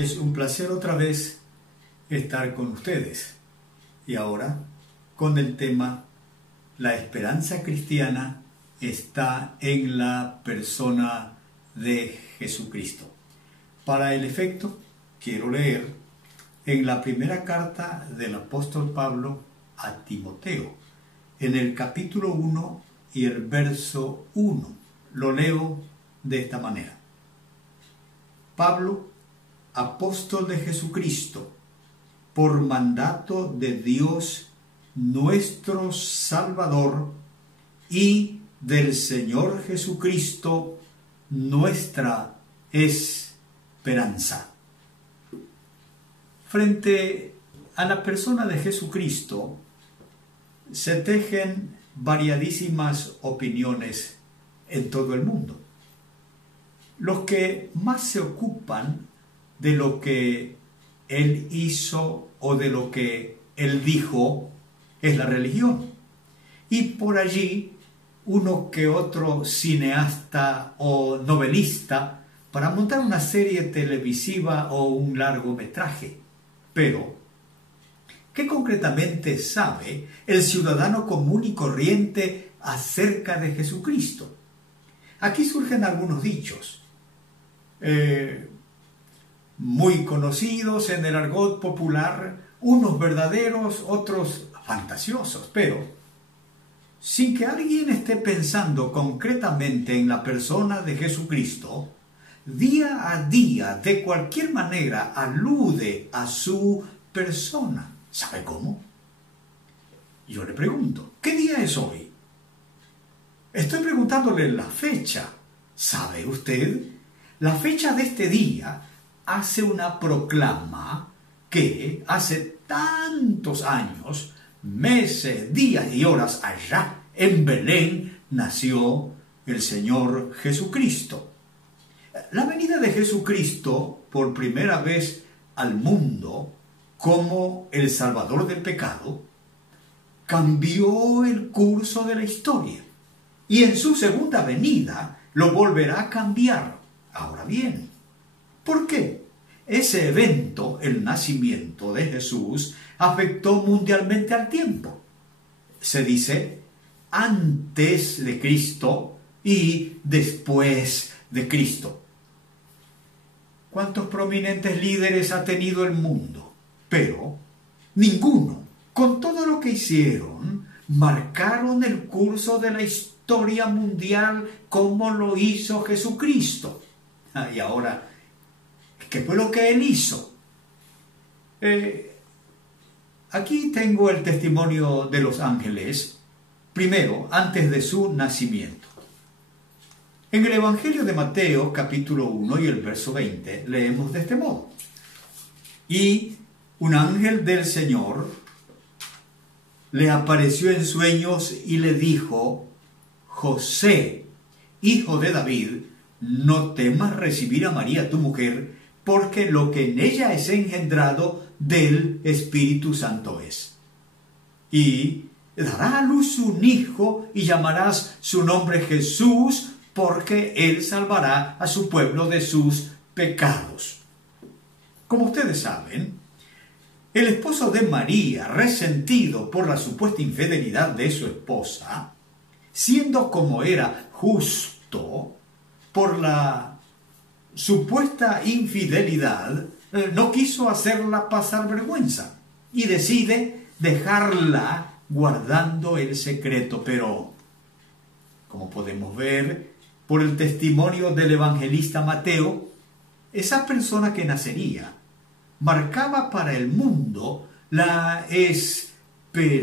Es un placer otra vez estar con ustedes. Y ahora con el tema La esperanza cristiana está en la persona de Jesucristo. Para el efecto, quiero leer en la primera carta del apóstol Pablo a Timoteo, en el capítulo 1 y el verso 1. Lo leo de esta manera. Pablo, apóstol de Jesucristo, por mandato de Dios nuestro Salvador y del Señor Jesucristo, nuestra esperanza. Frente a la persona de Jesucristo se tejen variadísimas opiniones en todo el mundo. Los que más se ocupan de lo que Él hizo o de lo que Él dijo es la religión. Y por allí uno que otro cineasta o novelista para montar una serie televisiva o un largometraje. Pero, ¿qué concretamente sabe el ciudadano común y corriente acerca de Jesucristo? Aquí surgen algunos dichos, muy conocidos en el argot popular, unos verdaderos, otros fantasiosos, pero sin que alguien esté pensando concretamente en la persona de Jesucristo, día a día, de cualquier manera, alude a su persona. ¿Sabe cómo? Yo le pregunto, ¿qué día es hoy? Estoy preguntándole la fecha. ¿Sabe usted? La fecha de este día hace una proclama que hace tantos años, meses, días y horas allá en Belén nació el Señor Jesucristo. La venida de Jesucristo por primera vez al mundo como el Salvador del pecado cambió el curso de la historia y en su segunda venida lo volverá a cambiar. Ahora bien, ¿por qué? Ese evento, el nacimiento de Jesús, afectó mundialmente al tiempo. Se dice antes de Cristo y después de Cristo. ¿Cuántos prominentes líderes ha tenido el mundo? Pero ninguno, con todo lo que hicieron, marcaron el curso de la historia mundial como lo hizo Jesucristo. Y ahora, ¿qué fue lo que Él hizo? Aquí tengo el testimonio de los ángeles, primero, antes de su nacimiento. En el Evangelio de Mateo, capítulo 1 y el verso 20, leemos de este modo. Y un ángel del Señor le apareció en sueños y le dijo, José, hijo de David, no temas recibir a María tu mujer, porque lo que en ella es engendrado del Espíritu Santo es. Y dará a luz un hijo y llamarás su nombre Jesús, porque él salvará a su pueblo de sus pecados. Como ustedes saben, el esposo de María, resentido por la supuesta infidelidad de su esposa, siendo como era justo por la supuesta infidelidad, no quiso hacerla pasar vergüenza y decide dejarla guardando el secreto. Pero, como podemos ver por el testimonio del evangelista Mateo, esa persona que nacería marcaba para el mundo la esperanza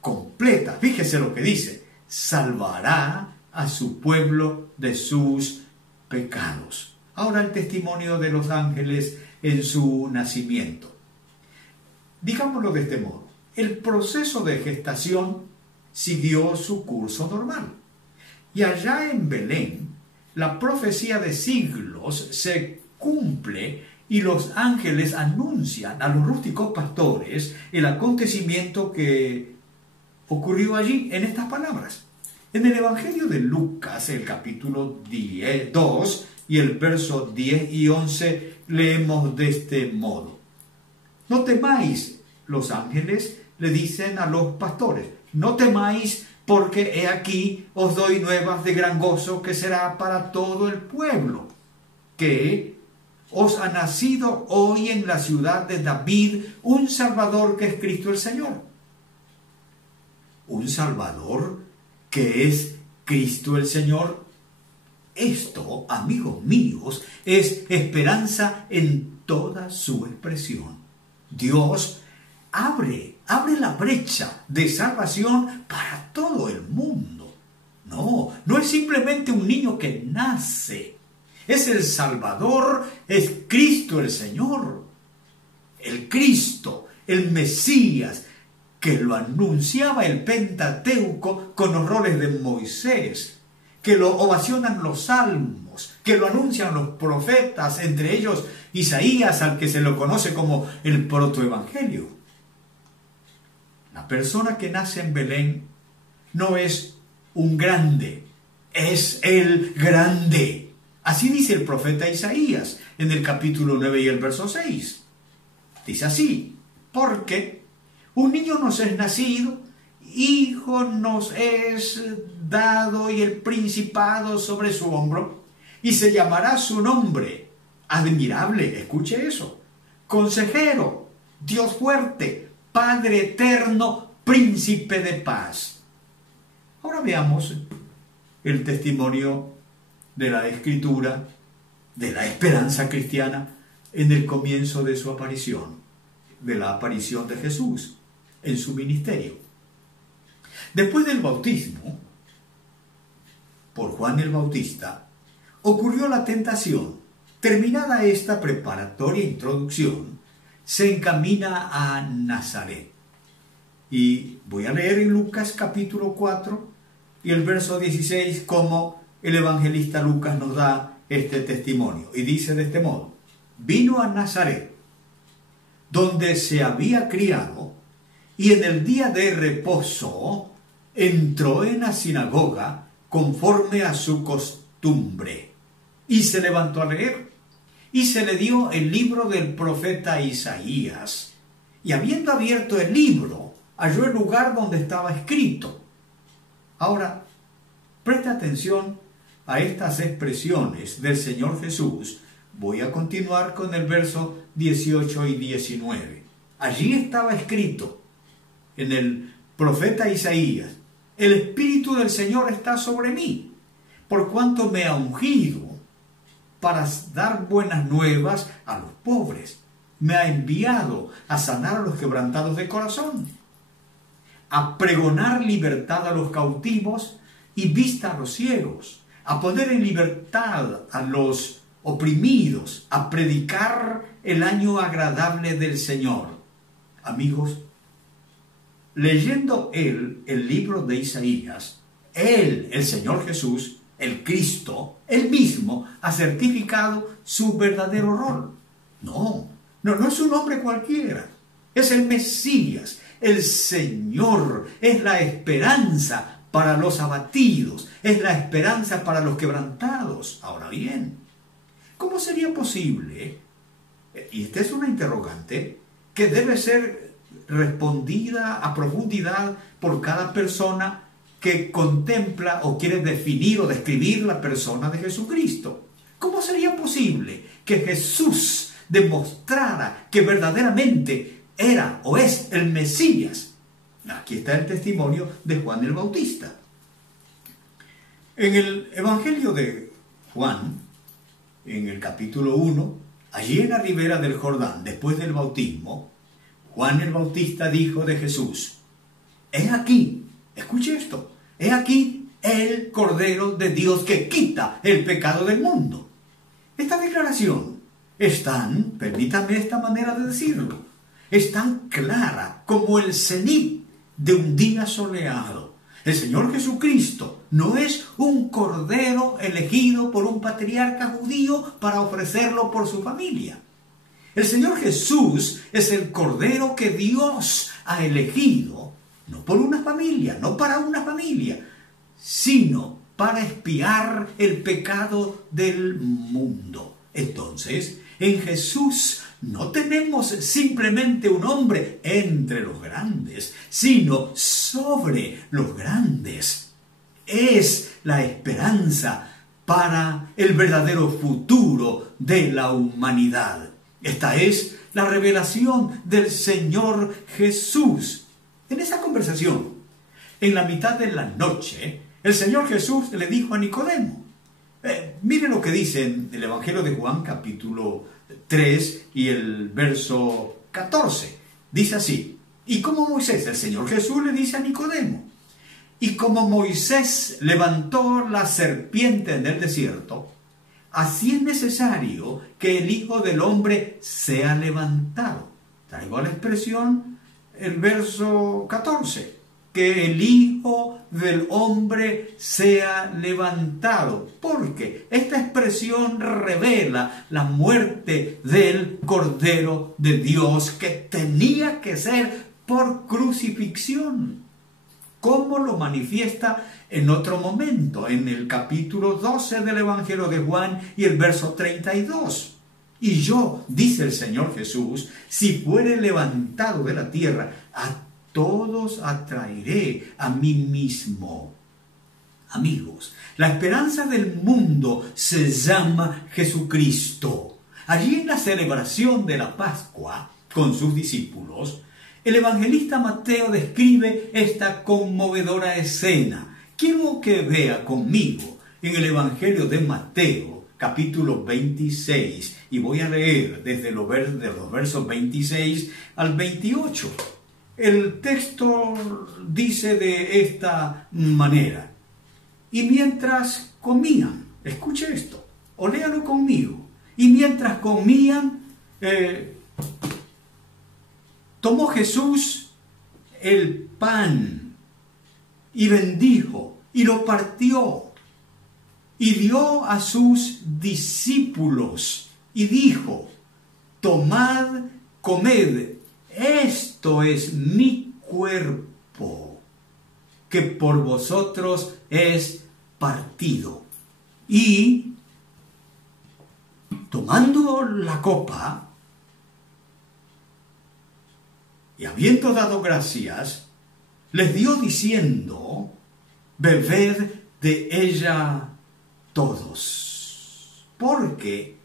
completa. Fíjese lo que dice, salvará a su pueblo de sus pecados. Ahora el testimonio de los ángeles en su nacimiento. Digámoslo de este modo, el proceso de gestación siguió su curso normal. Y allá en Belén, la profecía de siglos se cumple y los ángeles anuncian a los rústicos pastores el acontecimiento que ocurrió allí en estas palabras. En el Evangelio de Lucas, el capítulo 2 y el verso 10 y 11, leemos de este modo. No temáis, los ángeles le dicen a los pastores, no temáis, porque he aquí os doy nuevas de gran gozo que será para todo el pueblo, que os ha nacido hoy en la ciudad de David un Salvador que es Cristo el Señor. Un Salvador que es Cristo el Señor. Esto, amigos míos, es esperanza en toda su expresión. Dios abre la brecha de salvación para todo el mundo. No es simplemente un niño que nace. Es el Salvador, es Cristo el Señor. El Cristo, el Mesías, que lo anunciaba el Pentateuco con los roles de Moisés, que lo ovacionan los salmos, que lo anuncian los profetas, entre ellos Isaías, al que se lo conoce como el protoevangelio. La persona que nace en Belén no es un grande, es el grande. Así dice el profeta Isaías en el capítulo 9 y el verso 6. Dice así, porque un niño nos es nacido, hijo nos es dado y el principado sobre su hombro, y se llamará su nombre admirable, escuche eso, consejero, Dios fuerte, Padre eterno, príncipe de paz. Ahora veamos el testimonio de la Escritura, de la esperanza cristiana, en el comienzo de su aparición, de la aparición de Jesús en su ministerio. Después del bautismo, por Juan el Bautista, ocurrió la tentación. Terminada esta preparatoria introducción, se encamina a Nazaret. Y voy a leer en Lucas capítulo 4 y el verso 16 como el evangelista Lucas nos da este testimonio. Y dice de este modo, vino a Nazaret, donde se había criado, y en el día de reposo entró en la sinagoga conforme a su costumbre, y se levantó a leer, y se le dio el libro del profeta Isaías, y habiendo abierto el libro, halló el lugar donde estaba escrito. Ahora, presta atención a estas expresiones del Señor Jesús. Voy a continuar con el verso 18 y 19. Allí estaba escrito en el profeta Isaías, el Espíritu del Señor está sobre mí, por cuanto me ha ungido para dar buenas nuevas a los pobres. Me ha enviado a sanar a los quebrantados de corazón, a pregonar libertad a los cautivos y vista a los ciegos, a poner en libertad a los oprimidos, a predicar el año agradable del Señor. Amigos, leyendo el libro de Isaías, el Señor Jesús, el Cristo, él mismo ha certificado su verdadero rol. No es un hombre cualquiera, es el Mesías, el Señor, es la esperanza para los abatidos, es la esperanza para los quebrantados. Ahora bien, ¿cómo sería posible? Y esta es una interrogante que debe ser respondida a profundidad por cada persona que contempla o quiere definir o describir la persona de Jesucristo. ¿Cómo sería posible que Jesús demostrara que verdaderamente era o es el Mesías? Aquí está el testimonio de Juan el Bautista. En el Evangelio de Juan, en el capítulo 1, allí en la ribera del Jordán, después del bautismo, Juan el Bautista dijo de Jesús, he aquí, escuche esto, he aquí el Cordero de Dios que quita el pecado del mundo. Esta declaración es tan, permítame esta manera de decirlo, es tan clara como el cenit de un día soleado. El Señor Jesucristo no es un cordero elegido por un patriarca judío para ofrecerlo por su familia. El Señor Jesús es el cordero que Dios ha elegido, no por una familia, no para una familia, sino para expiar el pecado del mundo. Entonces, en Jesús no tenemos simplemente un hombre entre los grandes, sino sobre los grandes. Es la esperanza para el verdadero futuro de la humanidad. Esta es la revelación del Señor Jesús. En esa conversación, en la mitad de la noche, el Señor Jesús le dijo a Nicodemo. Mire lo que dice en el Evangelio de Juan, capítulo 3 y el verso 14. Dice así: y como Moisés, el Señor Jesús le dice a Nicodemo, y como Moisés levantó la serpiente en el desierto, así es necesario que el Hijo del Hombre sea levantado. Traigo a la expresión el verso 14. Que el Hijo del Hombre sea levantado. Porque esta expresión revela la muerte del Cordero de Dios, que tenía que ser por crucifixión, como lo manifiesta en otro momento, en el capítulo 12 del Evangelio de Juan y el verso 32. Y yo, dice el Señor Jesús, si fuere levantado de la tierra, a todos atraeré a mí mismo. Amigos, la esperanza del mundo se llama Jesucristo. Allí en la celebración de la Pascua con sus discípulos, el evangelista Mateo describe esta conmovedora escena. Quiero que vea conmigo en el Evangelio de Mateo, capítulo 26, y voy a leer desde los versos 26 al 28. El texto dice de esta manera: y mientras comían, escuche esto, o léalo conmigo, y mientras comían, tomó Jesús el pan y bendijo y lo partió y dio a sus discípulos y dijo: tomad, comed, esto es mi cuerpo, que por vosotros es partido. Y tomando la copa, y habiendo dado gracias, les dio diciendo: bebed de ella todos, porque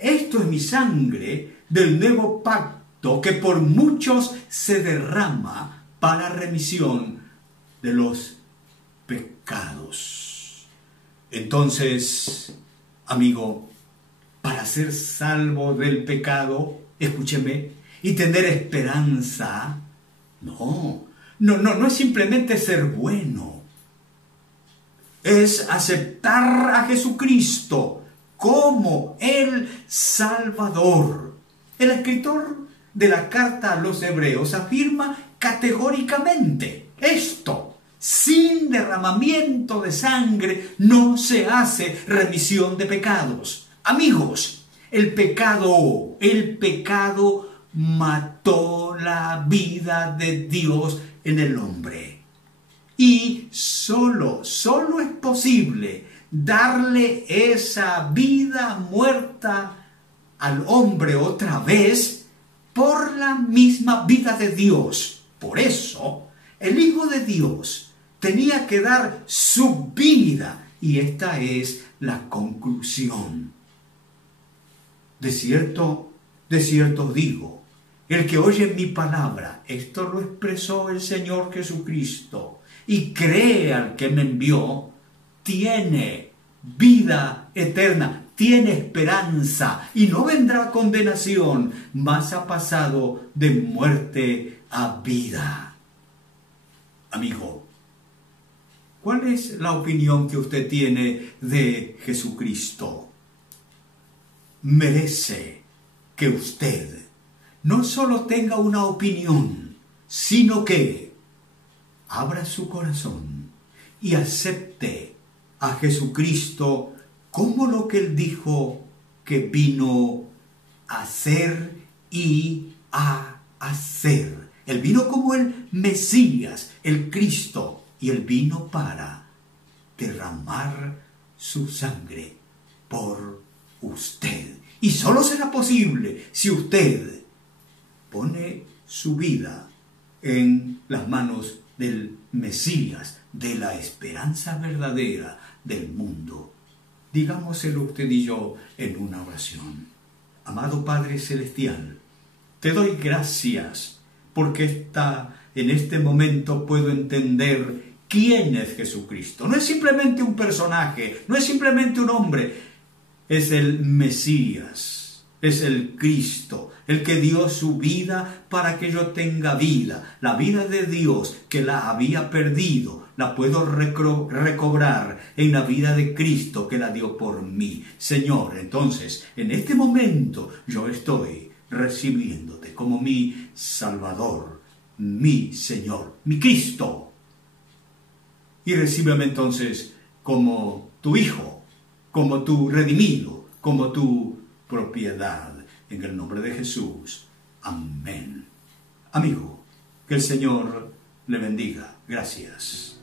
esto es mi sangre del nuevo pacto, que por muchos se derrama para remisión de los pecados. Entonces, amigo, para ser salvo del pecado, escúcheme, y tener esperanza, no es simplemente ser bueno. Es aceptar a Jesucristo como el Salvador. El escritor de la carta a los Hebreos afirma categóricamente esto: sin derramamiento de sangre no se hace remisión de pecados. Amigos, el pecado mató la vida de Dios en el hombre. Y solo es posible darle esa vida muerta al hombre otra vez por la misma vida de Dios. Por eso, el Hijo de Dios tenía que dar su vida, y esta es la conclusión. De cierto os digo, el que oye mi palabra, esto lo expresó el Señor Jesucristo, y cree al que me envió, tiene vida eterna, tiene esperanza, y no vendrá condenación, mas ha pasado de muerte a vida. Amigo, ¿cuál es la opinión que usted tiene de Jesucristo? Merece que usted no solo tenga una opinión, sino que abra su corazón y acepte a Jesucristo como lo que Él dijo que vino a hacer y a hacer. Él vino como el Mesías, el Cristo, y Él vino para derramar su sangre por usted. Y solo será posible si usted pone su vida en las manos del Mesías, de la esperanza verdadera del mundo. Digámoselo usted y yo en una oración. Amado Padre Celestial, te doy gracias porque en este momento puedo entender quién es Jesucristo. No es simplemente un personaje, no es simplemente un hombre, es el Mesías, es el Cristo, el que dio su vida para que yo tenga vida. La vida de Dios que la había perdido, la puedo recobrar en la vida de Cristo que la dio por mí. Señor, entonces, en este momento yo estoy recibiéndote como mi Salvador, mi Señor, mi Cristo. Y recíbeme entonces como tu Hijo, como tu redimido, como tu propiedad. En el nombre de Jesús. Amén. Amigo, que el Señor le bendiga. Gracias.